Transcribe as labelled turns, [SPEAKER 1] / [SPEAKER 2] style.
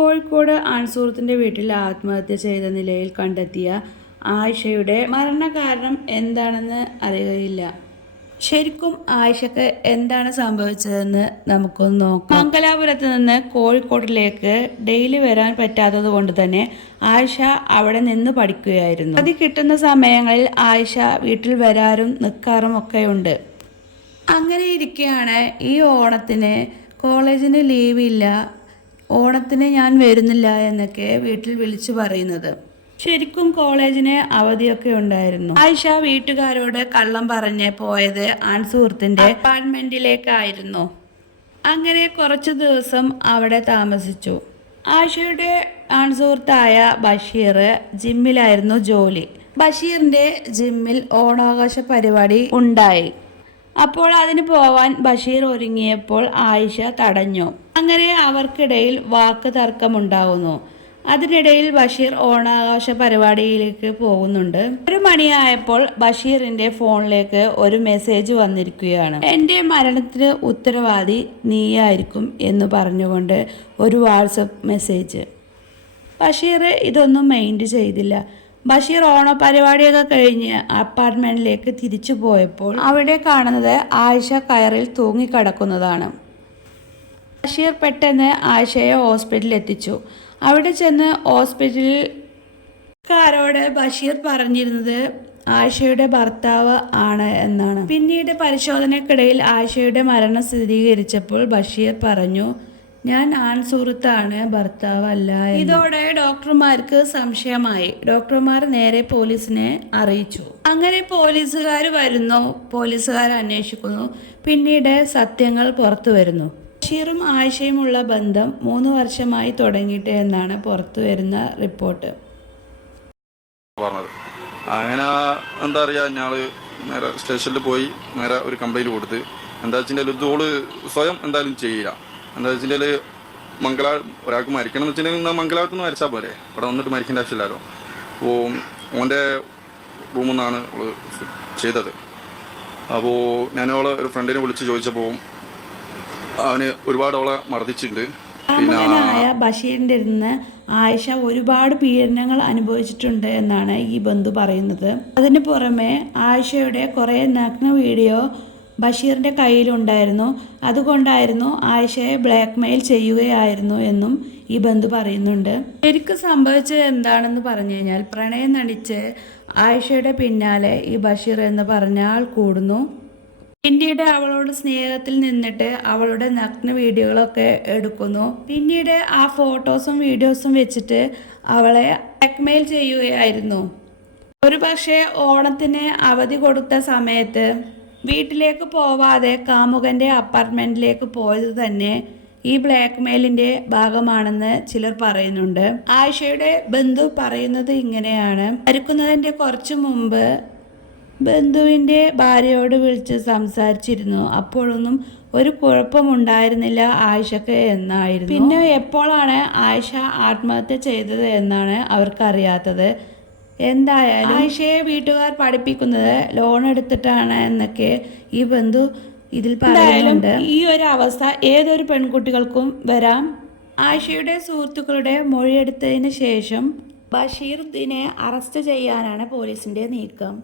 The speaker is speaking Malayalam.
[SPEAKER 1] കോഴിക്കോട് ആൺസുഹൃത്തിന്റെ വീട്ടിൽ ആത്മഹത്യ ചെയ്ത നിലയിൽ കണ്ടെത്തിയ ആയിഷയുടെ മരണകാരണം എന്താണെന്ന് അറിയുകയില്ല ശരിക്കും ആയിഷക്ക് എന്താണ് സംഭവിച്ചതെന്ന് നമുക്കൊന്ന് നോക്കാം. മംഗലാപുരത്ത് നിന്ന് കോഴിക്കോട്ടിലേക്ക് ഡെയിലി വരാൻ പറ്റാത്തത് കൊണ്ട് തന്നെ ആയിഷ അവിടെ നിന്ന് പഠിക്കുകയായിരുന്നു. അത് കിട്ടുന്ന സമയങ്ങളിൽ ആയിഷ വീട്ടിൽ വരാറും നിൽക്കാറും ഒക്കെയുണ്ട്. അങ്ങനെ ഇരിക്കുകയാണ് ഈ ഓണത്തിന് കോളേജിന് ലീവില്ല ഓണത്തിന് ഞാൻ വരുന്നില്ല എന്നൊക്കെ വീട്ടിൽ വിളിച്ചു പറയുന്നത്. ശരിക്കും കോളേജിന് അവധിയൊക്കെ ഉണ്ടായിരുന്നു. ആയിഷ വീട്ടുകാരോട് കള്ളം പറഞ്ഞ് പോയത് ആൺ സുഹൃത്തിന്റെ അപ്പാർട്ട്മെന്റിലേക്കായിരുന്നു. അങ്ങനെ കുറച്ച് ദിവസം അവിടെ താമസിച്ചു. ആയിഷയുടെ ആൺസുഹൃത്തായ ബഷീർ ജിമ്മിലായിരുന്നു ജോലി. ബഷീറിന്റെ ജിമ്മിൽ ഓണാഘോഷ പരിപാടി ഉണ്ടായി. അപ്പോൾ അതിന് പോവാൻ ബഷീർ ഒരുങ്ങിയപ്പോൾ ആയിഷ തടഞ്ഞു. അങ്ങനെ അവർക്കിടയിൽ വാക്ക് തർക്കമുണ്ടാകുന്നു അതിനിടയിൽ ബഷീർ ഓണാഘോഷ പരിപാടിയിലേക്ക് പോകുന്നുണ്ട്. ഒരു മണിയായപ്പോൾ ബഷീറിന്റെ ഫോണിലേക്ക് ഒരു മെസ്സേജ് വന്നിരിക്കുകയാണ്. എന്റെ മരണത്തിന് ഉത്തരവാദി നീയായിരിക്കും എന്ന് പറഞ്ഞുകൊണ്ട് ഒരു വാട്സപ്പ് മെസ്സേജ്. ബഷീർ ഇതൊന്നും മൈൻഡ് ചെയ്തില്ല. ബഷീർ ഓണ പരിപാടിയൊക്കെ കഴിഞ്ഞ് അപ്പാർട്ട്മെന്റിലേക്ക് തിരിച്ചു പോയപ്പോൾ അവിടെ കാണുന്നത് ആയിഷ കയറിൽ തൂങ്ങിക്കിടക്കുന്നതാണ്. ബഷീർ പെട്ടെന്ന് ആയിഷയെ ഹോസ്പിറ്റലിൽ എത്തിച്ചു. അവിടെ ചെന്ന് ഹോസ്പിറ്റലിൽ കാരോട് ബഷീർ പറഞ്ഞിരുന്നത് ആയിഷയുടെ ഭർത്താവ് ആണ് എന്നാണ്. പിന്നീട് പരിശോധനയ്ക്കിടയിൽ ആയിഷയുടെ മരണം സ്ഥിരീകരിച്ചപ്പോൾ ബഷീർ പറഞ്ഞു ഞാൻ ആൺ സുഹൃത്താണ് ഭർത്താവല്ല അല്ല ഇതോടെ ഡോക്ടർമാർക്ക് സംശയമായി. ഡോക്ടർമാർ നേരെ പോലീസിനെ അറിയിച്ചു. അങ്ങനെ പോലീസുകാർ വരുന്നു പോലീസുകാർ അന്വേഷിക്കുന്നു. പിന്നീട് സത്യങ്ങൾ പുറത്തു വരുന്നു. ബഷീറും ആയിഷയുമുള്ള ബന്ധം മൂന്ന് വർഷമായി തുടങ്ങിയിട്ട് എന്നാണ് പുറത്തു വരുന്ന റിപ്പോർട്ട്.
[SPEAKER 2] പറഞ്ഞത്. അങ്ങനെ എന്താ പറയുക ഞങ്ങൾ നേരെ സ്റ്റേഷനിൽ പോയി നേരെ ഒരു കംപ്ലൈന്റ് കൊടുത്ത് എന്താ വെച്ചാൽ ഇതോൾ സ്വയം എന്തായാലും ചെയ്യില്ല. എന്താ വെച്ചാൽ മംഗള ഒരാൾക്ക് മരിക്കണം എന്ന് വെച്ചിട്ടുണ്ടെങ്കിൽ എന്നാ മംഗലാപുരത്ത് നിന്ന് മരിച്ചാൽ പോരെ. ഇവിടെ വന്നിട്ട് മരിക്കേണ്ട ആവശ്യമില്ലല്ലോ. അപ്പോൾ ഓന്റെ റൂമിൽ നിന്നാണ് അവൾ ചെയ്തത്. അപ്പോൾ ഞാൻ അവളെ ഒരു ഫ്രണ്ടിനെ വിളിച്ച് ചോദിച്ചപ്പോൾ അവന് ഒരുപാട് അവളെ മർദ്ദിച്ചിട്ടുണ്ട്. പിന്നെ
[SPEAKER 1] മകനായ ബഷീറിന്റെ നിന്ന് ആയിഷ ഒരുപാട് പീഡനങ്ങൾ അനുഭവിച്ചിട്ടുണ്ട് എന്നാണ് ഈ ബന്ധു പറയുന്നത്. അതിന് പുറമെ ആയിഷയുടെ കുറേ നഗ്ന വീഡിയോ ബഷീറിന്റെ കയ്യിലുണ്ടായിരുന്നു. അതുകൊണ്ടായിരുന്നു ആയിഷയെ ബ്ലാക്ക്മെയിൽ ചെയ്യുകയായിരുന്നു എന്നും ഈ ബന്ധു പറയുന്നുണ്ട്. എനിക്ക് സംഭവിച്ചത് എന്താണെന്ന് പറഞ്ഞു കഴിഞ്ഞാൽ പ്രണയം നടിച്ച് ആയിഷയുടെ പിന്നാലെ ഈ ബഷീർ എന്ന് പറഞ്ഞാൽ കൂടുന്നു. പിന്നീട് അവളോട് സ്നേഹത്തിൽ നിന്നിട്ട് അവളുടെ നഗ്ന വീഡിയോകളൊക്കെ എടുക്കുന്നു. പിന്നീട് ആ ഫോട്ടോസും വീഡിയോസും വെച്ചിട്ട് അവളെ ബ്ലാക്ക്മെയിൽ ചെയ്യുകയായിരുന്നു. ഒരു പക്ഷേ ഓണത്തിന് അവധി കൊടുത്ത സമയത്ത് വീട്ടിലേക്ക് പോവാതെ കാമുകന്റെ അപ്പാർട്ട്മെന്റിലേക്ക് പോയത് തന്നെ ഈ ബ്ലാക്ക് മെയിലിന്റെ ഭാഗമാണെന്ന് ചിലർ പറയുന്നുണ്ട്. ആയിഷയുടെ ബന്ധു പറയുന്നത് ഇങ്ങനെയാണ്. അരുക്കുന്നതിന്റെ കുറച്ച് മുമ്പ് ബന്ധുവിന്റെ ഭാര്യയോട് വിളിച്ച് സംസാരിച്ചിരുന്നു. അപ്പോഴൊന്നും ഒരു കുഴപ്പമുണ്ടായിരുന്നില്ല ആയിഷക്ക് എന്നായിരുന്നു. പിന്നെ എപ്പോഴാണ് ആയിഷ ആത്മഹത്യ ചെയ്തത് എന്നാണ് അവർക്കറിയാത്തത്. എന്തായാലും ആയിഷയെ വീട്ടുകാർ പഠിപ്പിക്കുന്നത് ലോൺ എടുത്തിട്ടാണ് എന്നൊക്കെ ഈ ബന്ധു ഇതിൽ പറയുന്നുണ്ട്. ഈ ഒരു അവസ്ഥ ഏതൊരു പെൺകുട്ടികൾക്കും വരാം. ആയിഷയുടെ സുഹൃത്തുക്കളുടെ മൊഴിയെടുത്തതിന് ശേഷം ബഷീർ ദിനെ അറസ്റ്റ് ചെയ്യാനാണ് പോലീസിന്റെ നീക്കം.